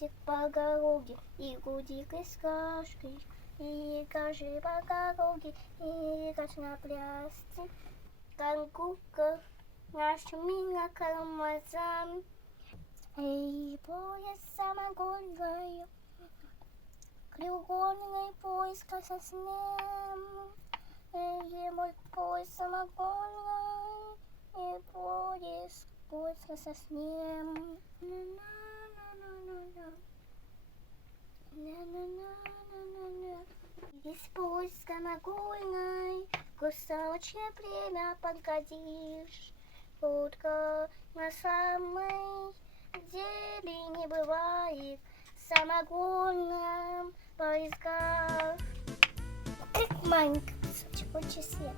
едет по дороге, и гудик и скашкой, и кажи по дороге, и каш на пляске. Конкука нашими кормозами. Эй, поезд самогонный, треугольный поезд красоснем. Эй, мой поезд самогонный, и поезд красоснем. Весь поезд самогонный, кусочек время подгодишь. Утка на самой деле не бывает в самогонном поезда. Как маленький кусочек, очень свет.